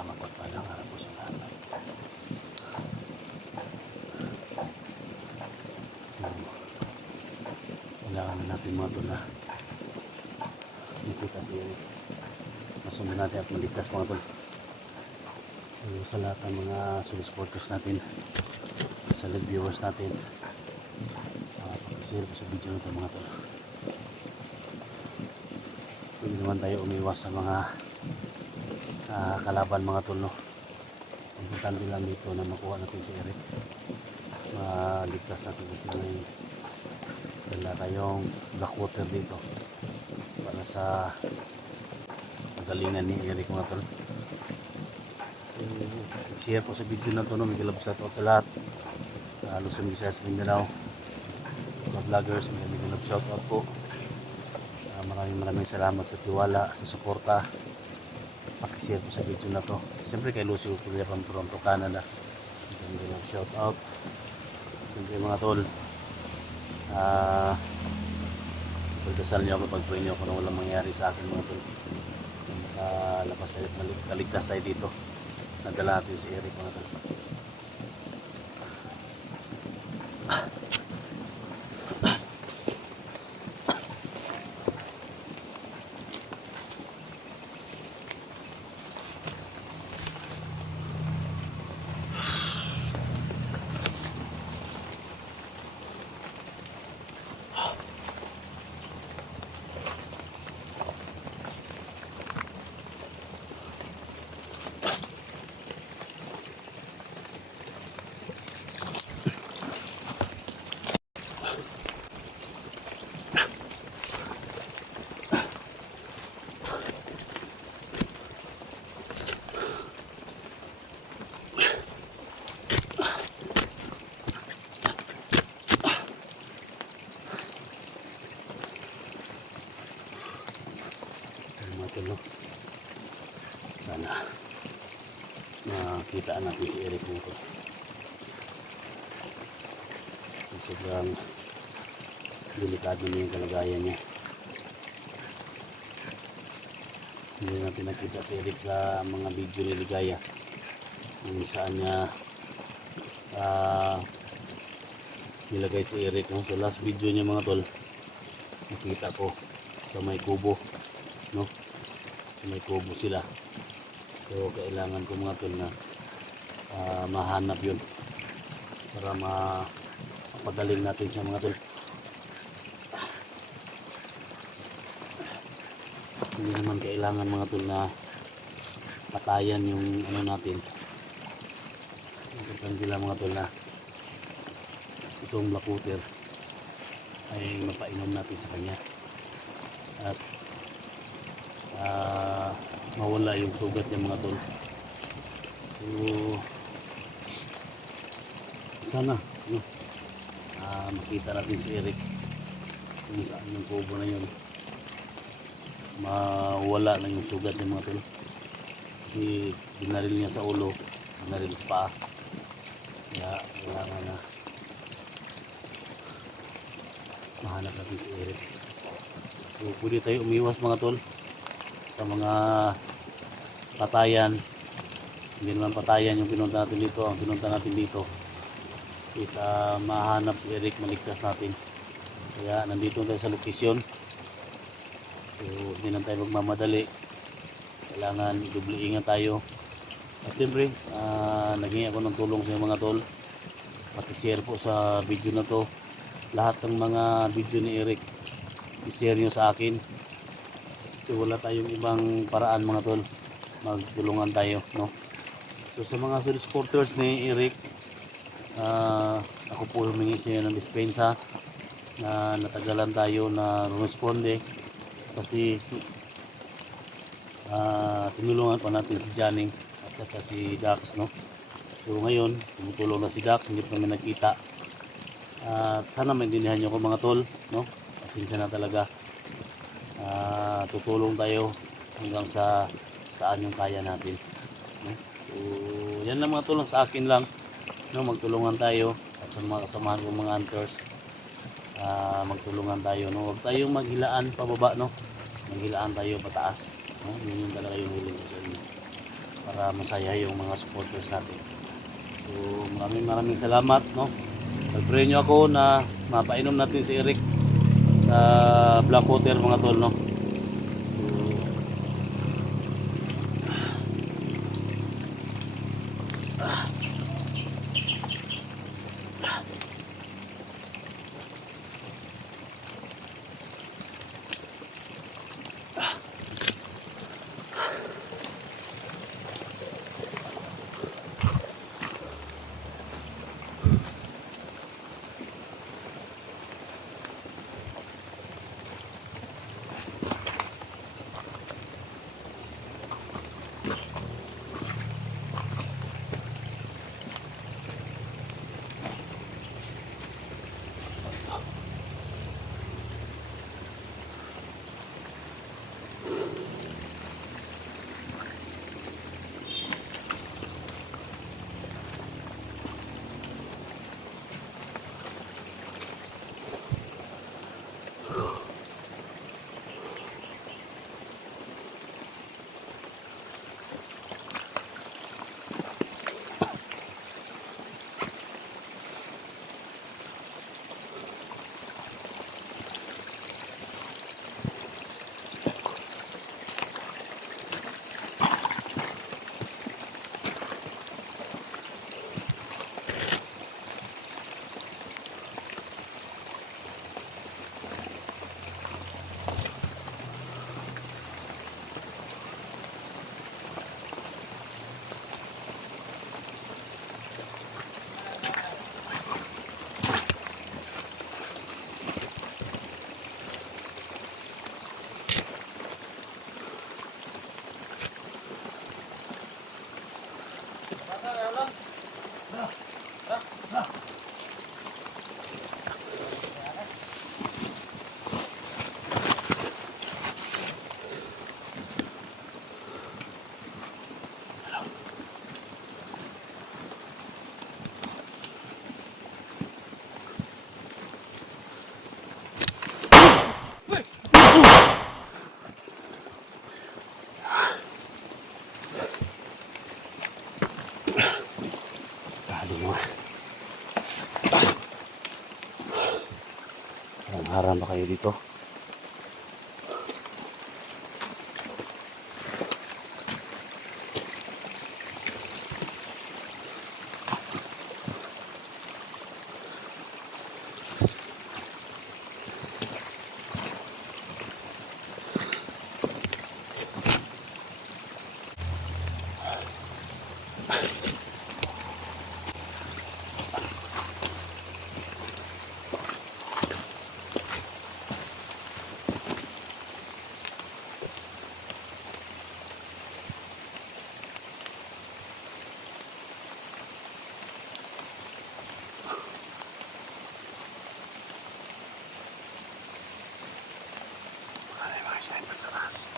mapagpalang araw po sa lahat. So, kailangan na natin mga tol na makita si Eric. Masundan natin at maligtas mga tol. So, sa lahat ng mga supporters natin, sa live viewers natin, pakishare po sa video nito mga tol. Hindi naman tayo umiwas sa mga kalaban mga tol, no? Importante lang dito na makuha natin si Eric, maligtas natin kasi wala tayong black water dito para sa pagalingan ni Eric mga tol. So, share po sa video na to, no? May galab sa lahat, Luzon, Visayas, Mindanao, mga vloggers, may galab shout out po. Maraming salamat sa tiwala, sa suporta. Pakishare po sa video na to. Siyempre kay Lucio Kuya from Toronto, Canada. Shout out. Siyempre mga tol, pagdasal niyo ako, pag-pray niyo ako na walang mangyari sa akin mga tol. Makalabas tayo, kaligtas tayo dito. Nadala natin si Eric mga tol. Sana makita natin si Eric dito. Sobrang delikado na yung kalagayan niya. Hindi natin nakita si Eric sa mga video ni Ligaya kung saan niya nilagay si Eric, no? So last video niya mga tol, nakita ko sa may kubo, no? Sa may kubo sila. So kailangan ko mga tol na mahanap yun para mapagaling natin siya mga tol. Hindi naman kailangan mga tol na patayan yung ano natin. Importante lang mga tol na itong black water ay mapainom natin sa kanya at mawala yung sugat niya mga tol. So sana no, makita natin si Eric kung saan yung kubo na yun, mawala na yung sugat niya mga tol, kasi binaril niya sa ulo, binaril sa paa, kaya kailangan na mahanap natin si Eric. So pwede tayo umiwas mga tol sa mga patayan. Hindi naman patayan yung pinunta natin dito. Ang pinunta natin dito is mahanap si Eric, maligtas natin. Kaya nandito tayo sa lokasyon. So hindi na tayo magmamadali, kailangan doble ingat tayo. At siyempre naging ako ng tulong sa mga tol, paki-share po sa video na to. Lahat ng mga video ni Eric i-share nyo sa akin. So wala tayong ibang paraan mga tol, magtulungan tayo, no? So sa mga supporters ni Eric, ako po humingi sa inyo ng dispensa na natagalan tayo na responde kasi tinulungan pa natin si Janning at saka si Dax, no? So ngayon tumutulong na si Dax, hindi pa kami nagkita. Sana maintindihan nyo ko mga tol, no? Pasensya na talaga. Tutulong tayo hanggang sa saan yung kaya natin, no? So yan lang mga tulong sa akin lang, no? Magtulungan tayo at sa mga kasamahan kong mga hunters, magtulungan tayo, no? Huwag tayong maghilaan pababa, no? Maghilaan tayo pataas, no? Yun yung talaga yung hiling ko sa inyo, para para masaya yung mga supporters natin. So maraming salamat, no. Pag-pray nyo ako na mapainom natin si Eric sa Blackwater mga tol, no. Harang ba kayo dito? Sniper sa taas.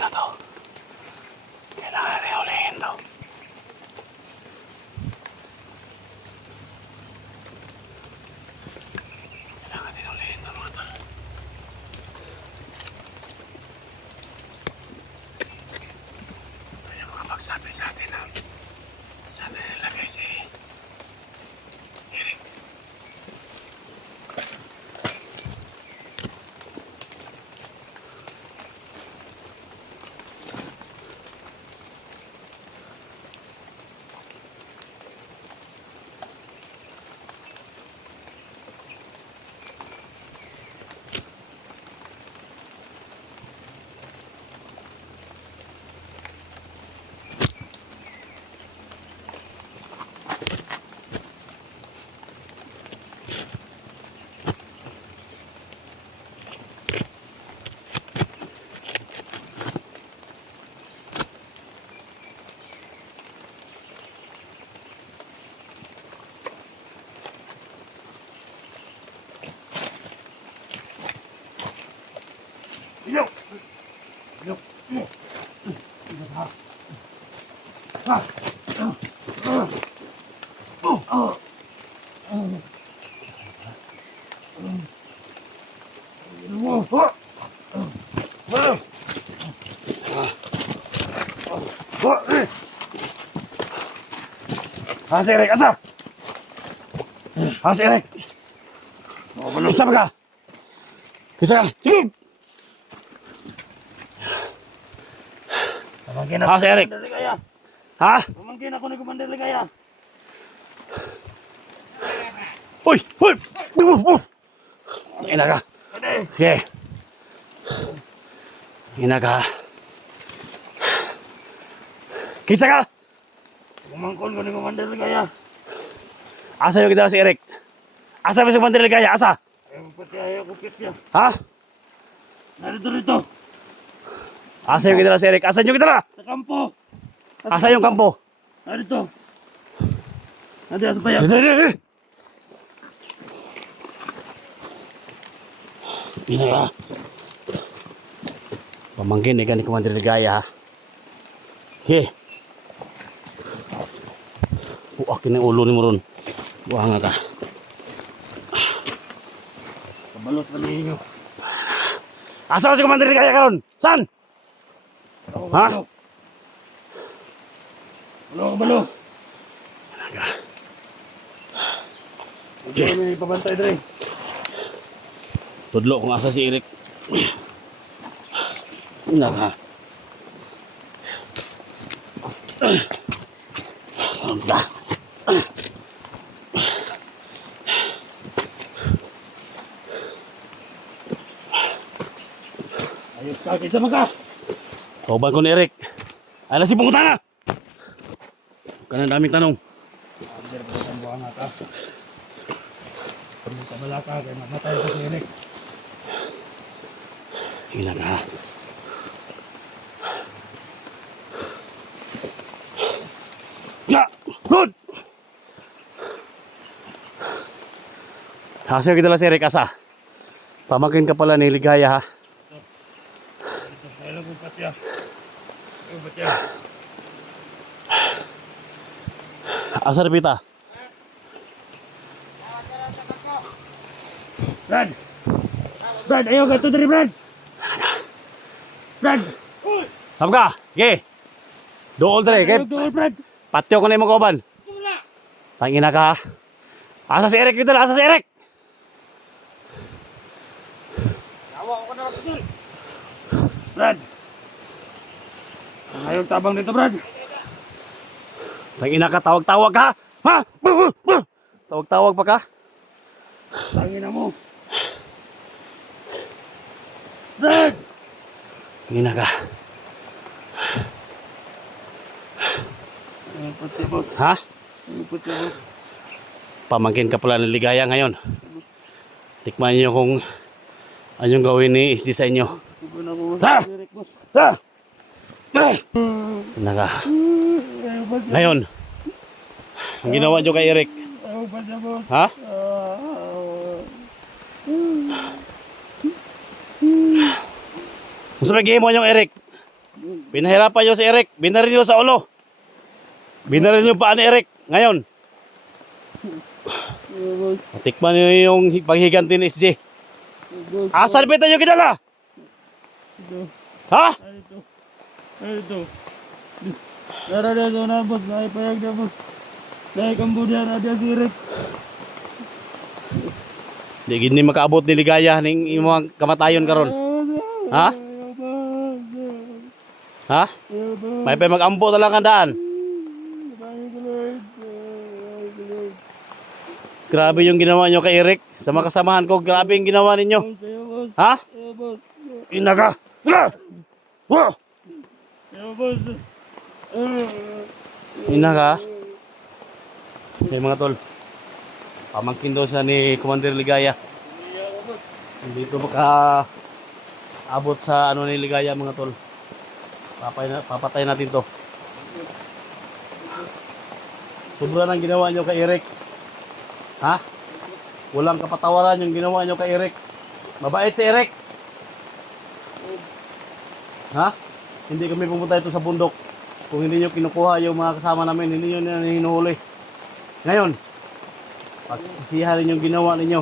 na to. Kailangan natin hulihin to. Kailangan natin hulihin to mga tol. Ito yung makapagsabi sa atin na saan na nilagay si Eric. Yo! Yo! Si Eric, asa? Si Eric. Isa ba ka? Isa ka? Sige! Si Eric. Ha? Pamangkin ako ni Commander Ligaya. Uy! Uy! Ina ka. Sige. Ina ka. Kisa ka? Pamangkon ko ni Commander Ligaya. Asa yung kita si Eric? Asa ba si Commander Ligaya? Asa? Ayaw pati ayaw ko kitya. Ha? Narito rito. Asa yung kita si Eric? Asa yung kita? Sa kampo. Asa yung kampo? Narito. Nandiyan sa bayan. Ina ka. Pamangkin ka ni Commander Ligaya ha? He. Buakin ang ulo ni mo ron. Buanga ka. Kabalot pa ninyo. Asa ba si Commander Ligaya karon? Saan? Ha? Balo. Okay. May pabantay dre. Tudlo kung asa si Eric. Naka. Anda. Ayos ka, kita maka. Kauban ko ni Eric. Ala si pangutana. Kanang daming tanong. Commander, pagkakang buwang ka. Pag kabala ka, kaya mamatay ka si Eric. Ina ka. Ya! Good! Hasil kita lah si Eric asa. Pamakin ka pala ni Ligaya ha. Ayaw ko patya. Ayaw patya. Asa repita. Brad, ayaw ka ito dre, Brad. Brad. Sab ka? Ge. Dool dre, ge. Dool, Brad. Patyo ko na yung mga kauban. Tangina ka. Asa si Eric dito? Asa si Eric? Yawa ko na kapatid. Brad. Ayaw tabang dito, Brad. Tangina ka, tawag-tawag ka. Ha? Tawag-tawag pa ka? Tangina mo. Brad! Tangina ka. Ayaw pati, boss. Ha? Ayaw pati, boss. Pamangkin ka pala ng Ligaya ngayon. Tikman niyo kung anong gawin ni Isdi sa inyo. Sugo na mo, Ha? Eric, boss. Ha? Tangina ka. Ayaw pati. Ngayon, ang ginawa niyo kay Eric. Ayaw pati, boss. Ha? Gusto mo game mo yung Eric? Pinahirapan nyo si Eric. Binarin nyo sa ulo. Binarin nyo paa ni Eric. Ngayon, Ayo, boss. tikman nyo yung paghiganti ni SJ. Boss. Asan pita nyo kinala? Ito. Ha? Ano ito? Ano ito? Tara na sa una, boss. Nakipayag na, boss. Dahil Cambodia na dyan si Rick. Di gini makaabot ni ligaya ning imong kamatayon karon. Ha? Ha? May pa mag-ampo talaga ang daan. Grabe yung ginawa nyo kay Eric. Sa mga kasamahan ko, grabe yung ginawa ninyo. Ha? Inaga! Tara! Wah! Inaga! Okay mga tol. Pamangkin daw siya ni Commander Ligaya. Hindi ko maka abot sa ano ni Ligaya mga tol. Papatay natin to. Sobra nang ginawa nyo kay Eric. Ha? Walang kapatawaran yung ginawa nyo kay Eric. Mabait si Eric. Ha? Hindi kami pumunta ito sa bundok. Kung hindi nyo kinukuha yung mga kasama namin, hindi nyo na hinuhuli. Ngayon, pagsisihan rin yung ginawa ninyo.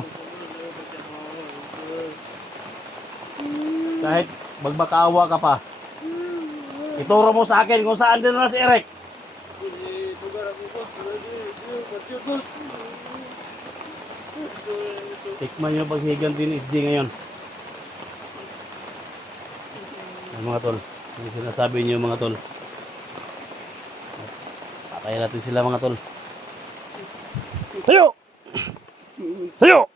Kahit magmakaawa ka pa, ituro mo sa akin kung saan din na si Eric. Tikman nyo paghigan din SJ ngayon. Ay, mga tol, yung sinasabi nyo mga tol. Patayin natin sila mga tol. Tayo! Tayo!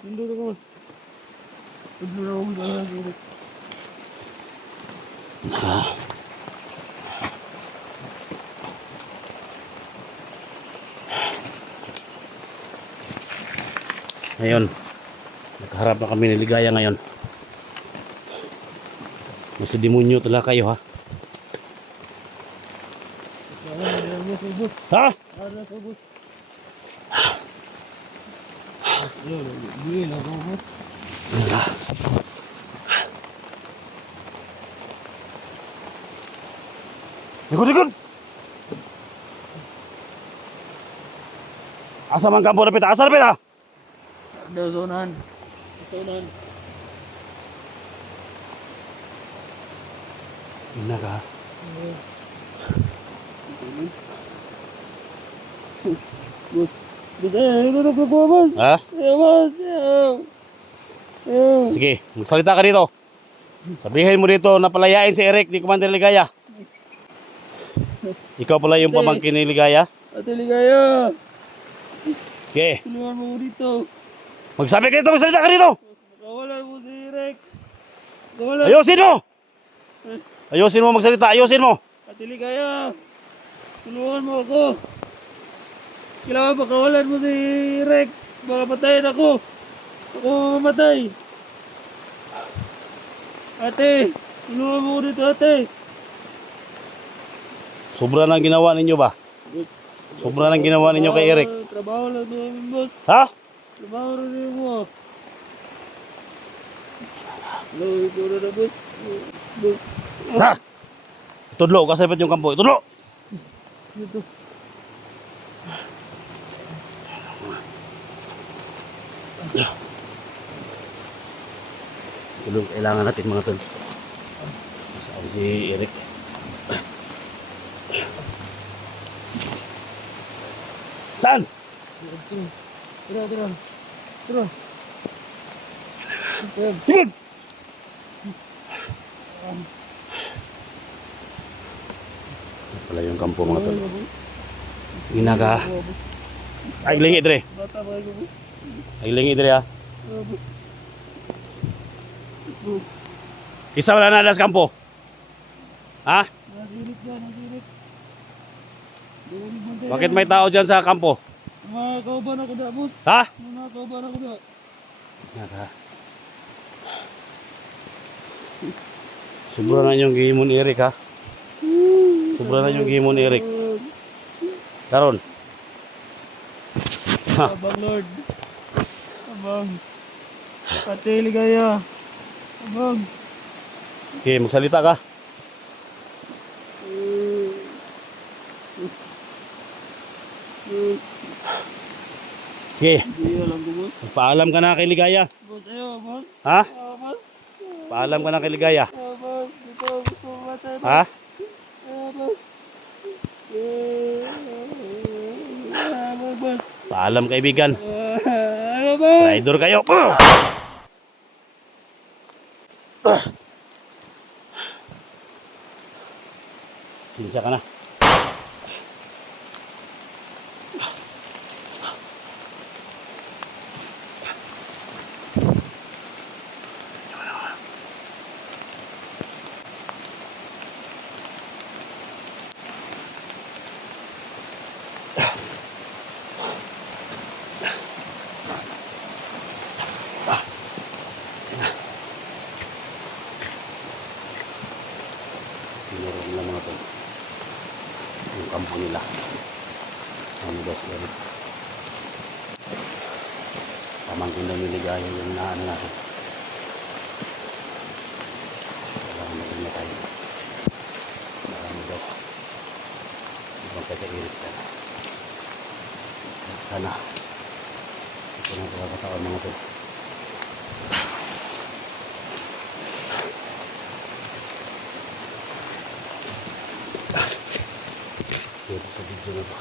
Hindi na ko. Hindi na ako sa Rick. Ngayon, nakaharap na kami ni Ligaya ngayon. Mas demonyo talaga kayo ha. Ha? Likod! Asa man kampo na pita? Asa na pita? Dasonan. Dasonan. Ina ka. Bos. Bos, ano na ko, boss? Ha? Boss. Sige, magsalita ka dito. Sabihin mo dito na palayain si Eric ni Commander Ligaya. Ikaw pala yung pamangkin ni Ligaya? Ate Ligaya. Okay. Tulungan mo dito. Magsabi ka dito, magsalita ka dito. Makawalan mo si Rick. Makawalan. Ayusin mo! Ayusin mo magsalita, ayusin mo! Ate Ligaya. Tulungan mo ako. Kailangan makawalan mo si Rick. Baka patayin ako. Ako mamatay. Ate, tulungan mo dito, ate. Sobra nang ginawa ninyo ba? Sobra nang ginawa ninyo kay Eric. Trabaho lang namin, boss. Ha? Trabaho lang namin mo. Hello, ito na, boss. Boss. Ha? Tudlo, kasabot yung kampo. Tudlo! Ito. Tudlo, kailangan natin mga tol. Saan si Eric? Saan? Tira, tira. Tira. Tingin! Wala yung kampo mga tol. Ina ka. Ay, lingi dre. Bata ba ito, boss? Ay, lingi dre ha. Boss. Isa wala na alas kampo. Ha? Nasirit ka, nasirit. Bakit may tao dyan sa kampo? Mga kauban ako da, boss. Ha? Mga kauban ako da. Naka. Sobra na yung gihimon ni Eric ha. Sobra na yung gihimon ni Eric. Karon. Ha. Abang Lord. Abang. Ate Ligaya. Abang. Okay, magsalita ka. Sige, Hindi alam ko, boss. paalam ka na kay Ligaya. Boss, ayaw, boss. Ha? Boss. Paalam ka na kay Ligaya. Boss. Dito, gusto ko matay, boss. Ha? Boss. Boss. Paalam kaibigan. Boss. Rider kayo. Sinsya ka na. Tinuruan nila mga tol. Yung kampo nila. Ano ba sila? Pamangkin daw niligaya yung naano natin. Kailangan natin na tayo. Marami daw. Ibang kagairit dyan. Sana. Ito na pagkakataon mga tol. Share sa video na to.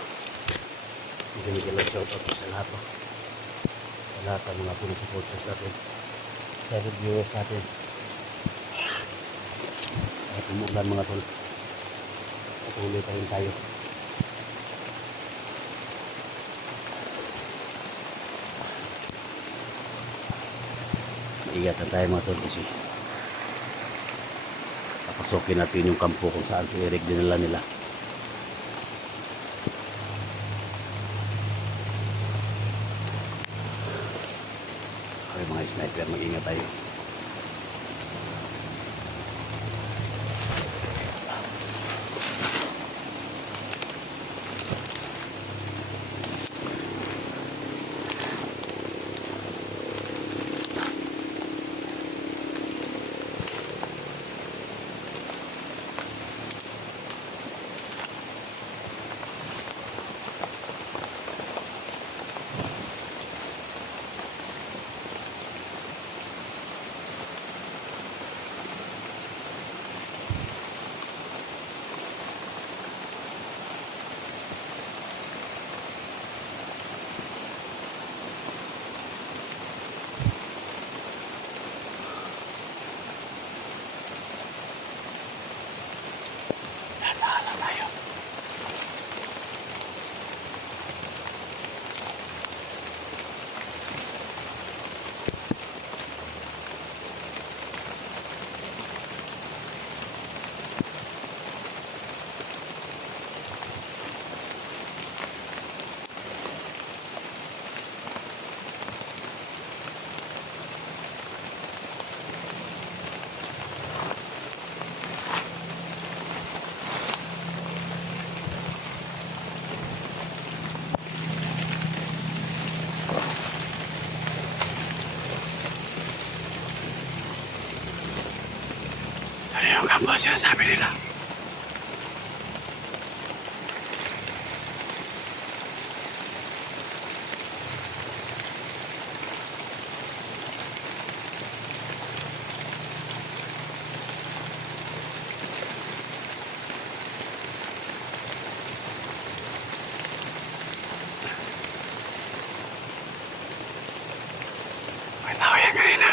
Ganyan shoutout po sa lahat. Sa lahat ng mga sumusuporters natin. Sa viewers natin. At umulan mga tol. Patuloy pa rin tayo. Maingatan tayo mga tol kasi papasokin natin yung kampo kung saan si Eric dinala nila. Okay mga sniper, mag-ingat tayo. Ano yung kampo sinasabi nila? May tao yan kanina.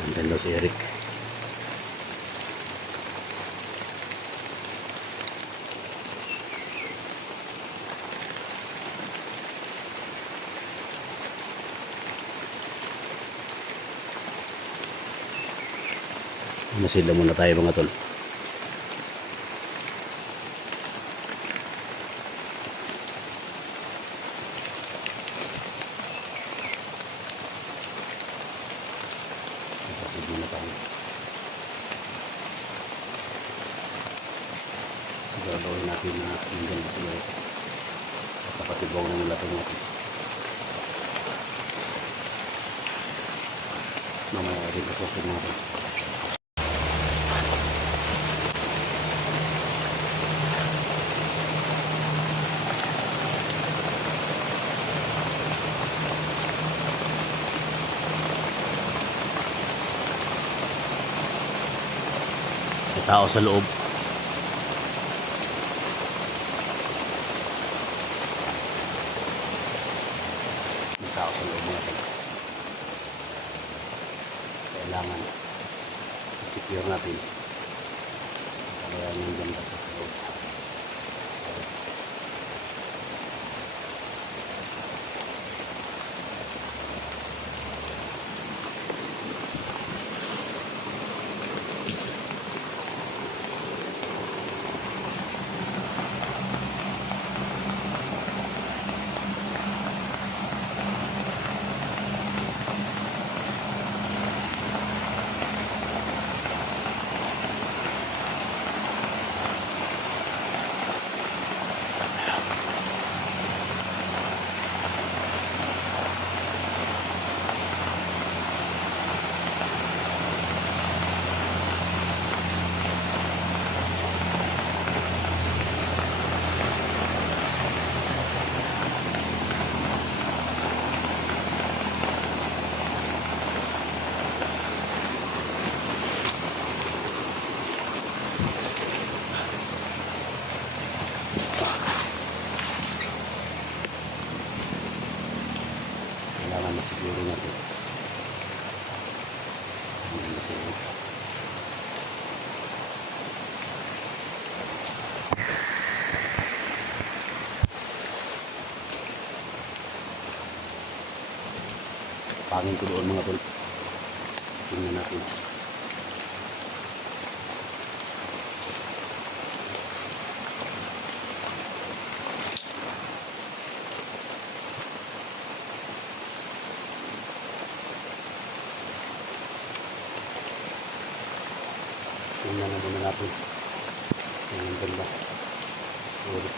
Nandun daw si Eric. Masila muna tayo mga tol. Masila muna tayo. Siguraduhin natin na nandiyan na si Eric. At kapatibong na nila ito natin. Mamaya rin kasokin natin. tao sa loob. May tao sa loob mga tol. Kailangan secure natin. Kaya nandyan basta sa loob. Kailangan masiguro natin. Hindi kasi pangin ko doon mga tol. Tingnan natin. Tingnan na muna natin. Tingnan ganda. Sorry.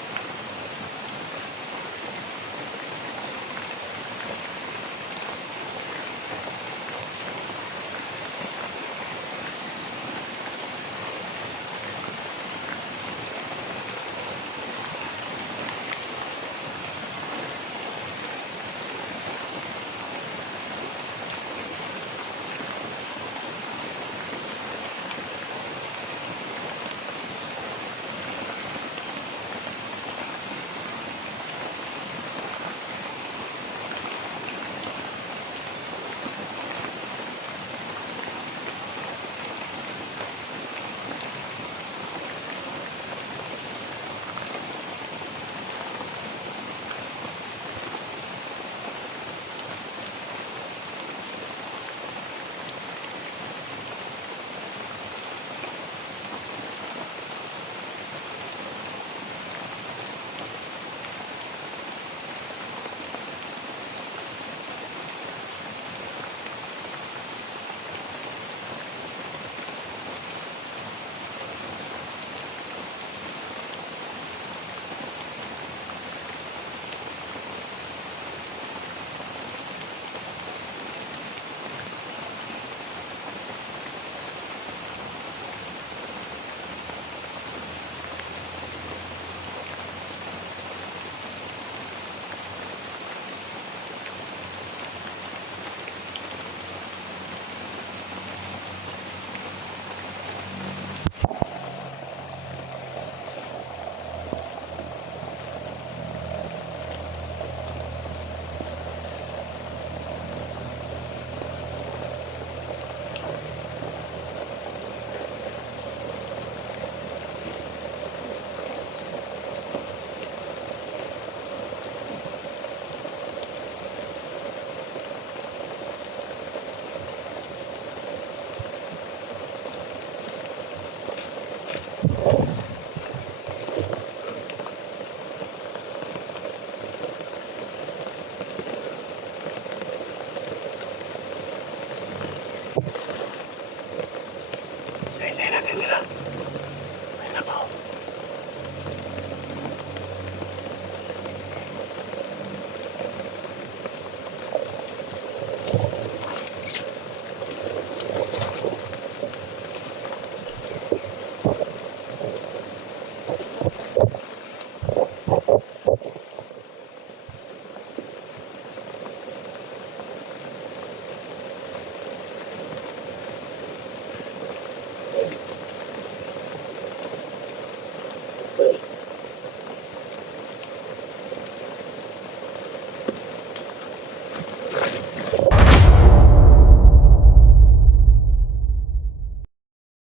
Isa-isa natin sila.